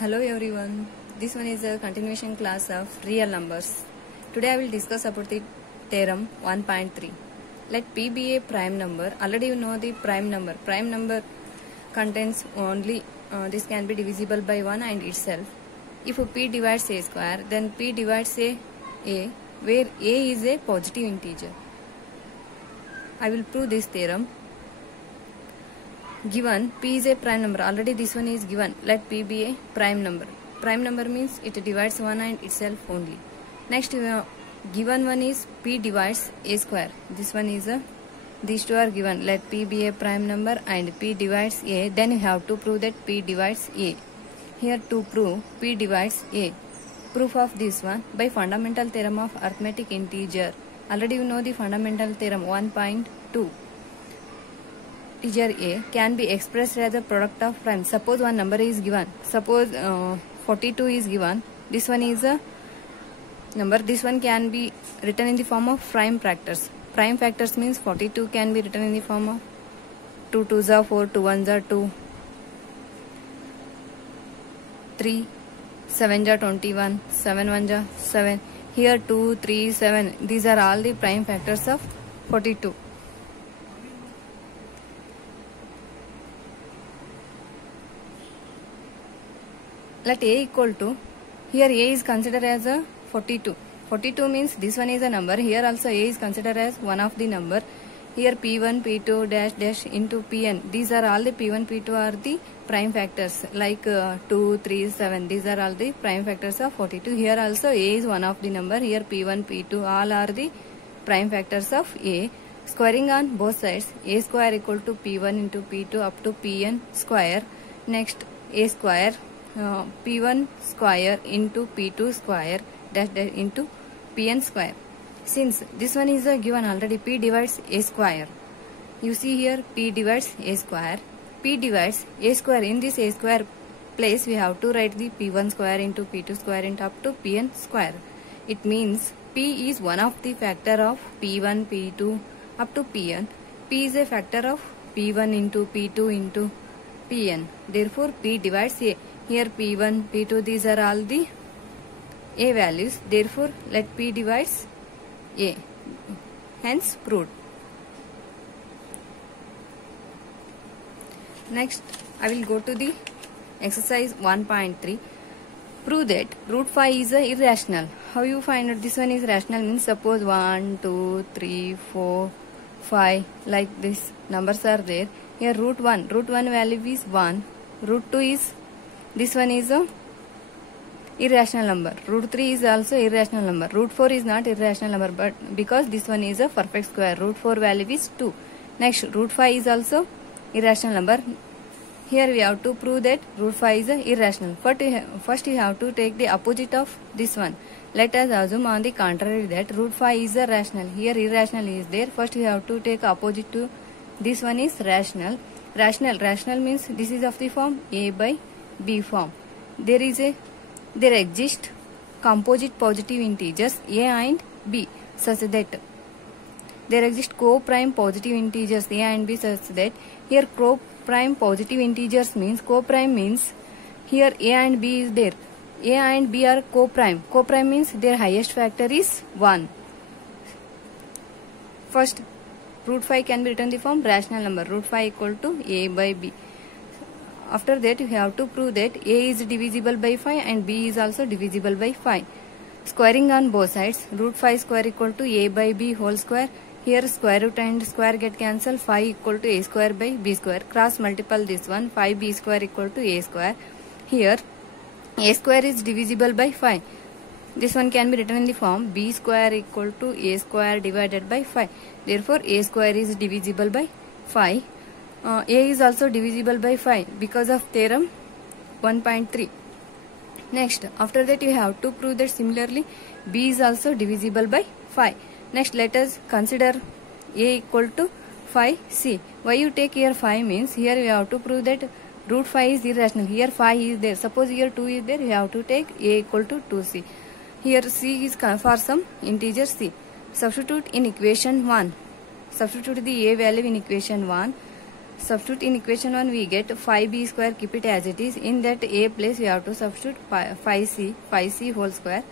Hello everyone, this one is a continuation class of real numbers. Today I will discuss about the theorem 1.3. Let P be a prime number. Already you know the prime number. Prime number contains only, this can be divisible by 1 and itself. If P divides a square, then P divides a, where a is a positive integer. I will prove this theorem. Given P is a prime number, already this one is given. Let P be a prime number. Prime number means it divides 1 and itself only. Next, given one is P divides a square. This one is these two are given. Let P be a prime number and P divides a. Then you have to prove that P divides a. Here to prove P divides a. Proof of this one by fundamental theorem of arithmetic integer. Already you know the fundamental theorem 1.2. Integer a can be expressed as a product of primes. Suppose one number is given. Suppose 42 is given. This one is a number. This one can be written in the form of prime factors. Prime factors means 42 can be written in the form of 2 2s are 4, 2 1s are 2, 3 7s are 21, 7 1s are 7. Here 2, 3, 7. These are all the prime factors of 42. Let a equal to, here a is considered as a 42. 42 means this one is a number. Here also a is considered as one of the number. Here P1, P2, dash dash into Pn. These are all the P1, P2 are the prime factors like 2, 3, 7. These are all the prime factors of 42. Here also a is one of the number. Here P1, P2 all are the prime factors of a. Squaring on both sides, a square equal to P1 into P2 up to Pn square. Next a square. P1 square into P2 square dash dash into Pn square. Since this one is given already, P divides a square. You see here P divides a square. P divides a square. In this a square place we have to write the P1 square into P2 square into up to Pn square. It means P is one of the factor of P1, P2 up to Pn. P is a factor of P1 into P2 into Pn. Therefore P divides a. Here P1, P2, these are all the a values. Therefore, let P divides a. Hence, proved. Next, I will go to the exercise 1.3. Prove that root 5 is irrational. How you find out this one is rational means suppose 1, 2, 3, 4, 5 like this numbers are there. Here root 1 value is 1. Root 2 is, this one is a irrational number. Root 3 is also irrational number. Root 4 is not irrational number, but because this one is a perfect square, root 4 value is 2. Next, root 5 is also irrational number. Here we have to prove that root 5 is irrational. First you have to take the opposite of this one. Let us assume on the contrary that root 5 is a rational. Here irrational is there. First you have to take opposite to this one is rational. Rational means this is of the form a by b form. There exist composite positive integers a and b such that there exist co-prime positive integers a and b such that here co-prime positive integers means co-prime means here a and b is there. A and b are co-prime. Co-prime means their highest factor is 1. First, root 5 can be written in the form rational number. Root 5 equal to a by b. After that, you have to prove that a is divisible by 5 and b is also divisible by 5. Squaring on both sides, root 5 square equal to a by b whole square. Here square root and square get cancelled. 5 equal to a square by b square. Cross multiply this one. 5b square equal to a square. Here a square is divisible by 5. This one can be written in the form b square equal to a square divided by 5. Therefore a square is divisible by 5. A is also divisible by 5 because of theorem 1.3. Next, after that you have to prove that similarly b is also divisible by 5. Next, let us consider a equal to 5c. Why you take here 5 means here you have to prove that root 5 is irrational. Here 5 is there. Suppose here 2 is there, you have to take a equal to 2c. Here c is for some integer c. Substitute in equation 1. Substitute the a value in equation 1. substitute in equation 1 we get 5b square, keep it as it is. In that a place we have to substitute 5c whole square.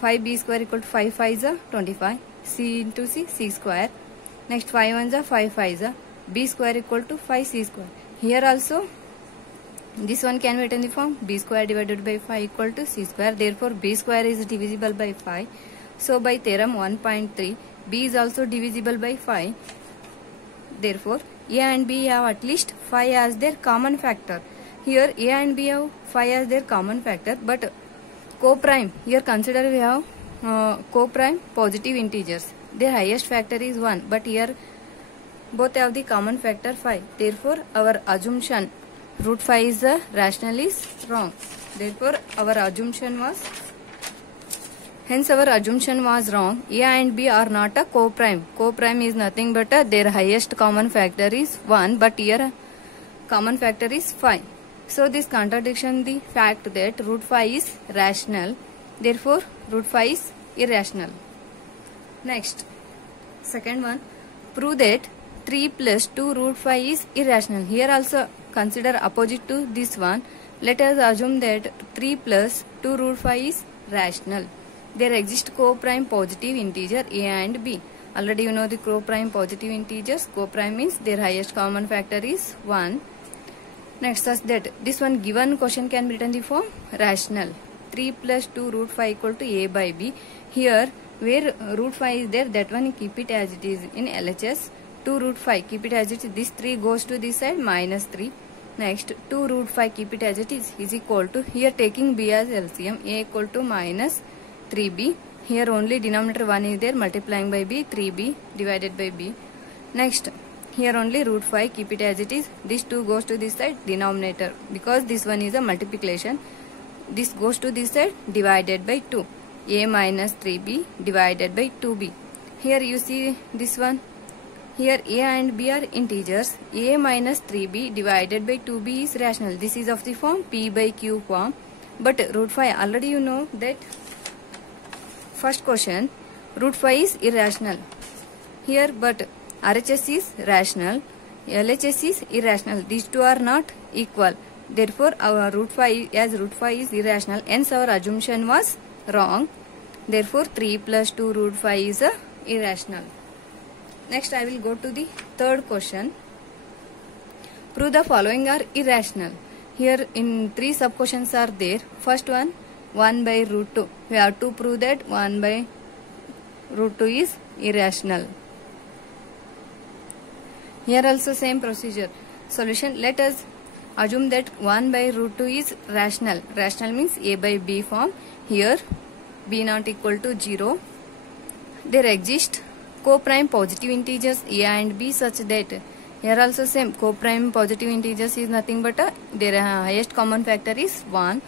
5b square equal to 5 5 is 25, c into c square. Next 5 1 is 5 5 is b square equal to 5c square. Here also this one can be written in the form b square divided by 5 equal to c square. Therefore b square is divisible by 5. So by theorem 1.3 b is also divisible by 5. Therefore a and b have at least 5 as their common factor. Here a and b have 5 as their common factor, but co-prime, here consider we have co-prime positive integers. Their highest factor is 1, but here both have the common factor 5. Therefore our assumption root 5 is rational is wrong. Therefore our assumption was wrong. A and B are not a co-prime. Co-prime is nothing but their highest common factor is 1, but here common factor is 5. So this contradiction the fact that root 5 is rational. Therefore root 5 is irrational. Next, second one, prove that 3 plus 2 root 5 is irrational. Here also consider opposite to this one. Let us assume that 3 plus 2 root 5 is rational. There exist co-prime positive integer a and b. Already you know the co-prime positive integers. Co-prime means their highest common factor is 1. Next, such that this one given question can be written in the form rational. 3 plus 2 root 5 equal to a by b. Here where root 5 is there, that one keep it as it is. In LHS 2 root 5 keep it as it is. This 3 goes to this side, minus 3. Next 2 root 5 keep it as it is equal to, here taking b as LCM, a equal to minus 3b. Here only denominator 1 is there, multiplying by b, 3b divided by b. Next here only root 5 keep it as it is. This 2 goes to this side, denominator, because this one is a multiplication. This goes to this side, divided by 2, a minus 3b divided by 2b. Here you see this one, here a and b are integers. A minus 3b divided by 2b is rational. This is of the form p by q form. But root 5, already you know that first question root 5 is irrational. Here but RHS is rational, LHS is irrational. These two are not equal. Therefore our root 5 is irrational. Hence our assumption was wrong. Therefore 3 plus 2 root 5 is irrational. Next I will go to the third question. Prove the following are irrational. Here in 3 sub questions are there. First one, 1 by root 2. We have to prove that 1 by root 2 is irrational. Here also same procedure. Solution, let us assume that 1 by root 2 is rational. Rational means a by b form. Here b not equal to 0. There exist co-prime positive integers a and b such that, here also same, co-prime positive integers is nothing but their highest common factor is 1.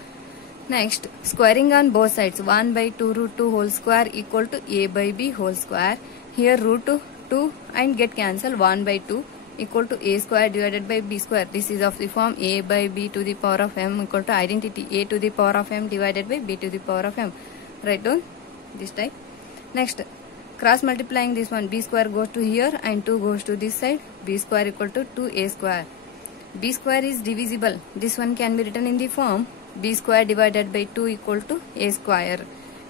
Next, squaring on both sides, 1 by 2 root 2 whole square equal to a by b whole square. Here root 2 and get cancelled, 1 by 2 equal to a square divided by b square. This is of the form a by b to the power of m equal to identity a to the power of m divided by b to the power of m. Write down this type. Next, cross multiplying this one, b square goes to here and 2 goes to this side, b square equal to 2a square. B square is divisible. This one can be written in the form b square divided by 2 equal to a square.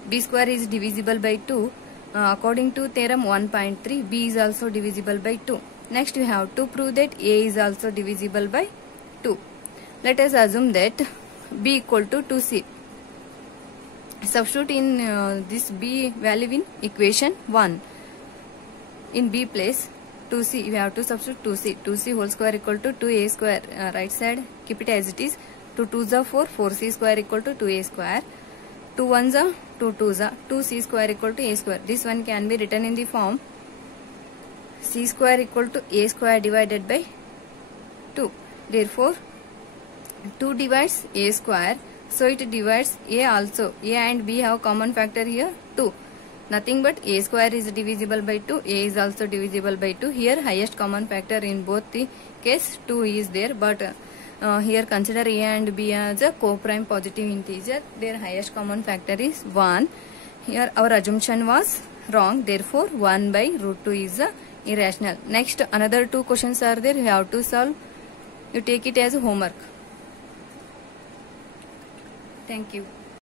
B square is divisible by 2. According to theorem 1.3, b is also divisible by 2. Next we have to prove that a is also divisible by 2. Let us assume that b equal to 2c. Substitute in this b value in equation 1. In b place 2c, we have to substitute 2c. 2c whole square equal to 2a square. Right side keep it as it is. 2 2s are 4, 4c square equal to 2a square. 2 1s are 2 2s are 2c square equal to a square. This one can be written in the form c square equal to a square divided by 2. Therefore 2 divides a square, so it divides a also. A and b have common factor here 2. Nothing but a square is divisible by 2, a is also divisible by 2. Here highest common factor in both the case 2 is there, but here consider a and b as a co-prime positive integer. Their highest common factor is 1. Here our assumption was wrong. Therefore 1 by root 2 is irrational. Next another 2 questions are there. We have to solve You take it as homework. Thank you.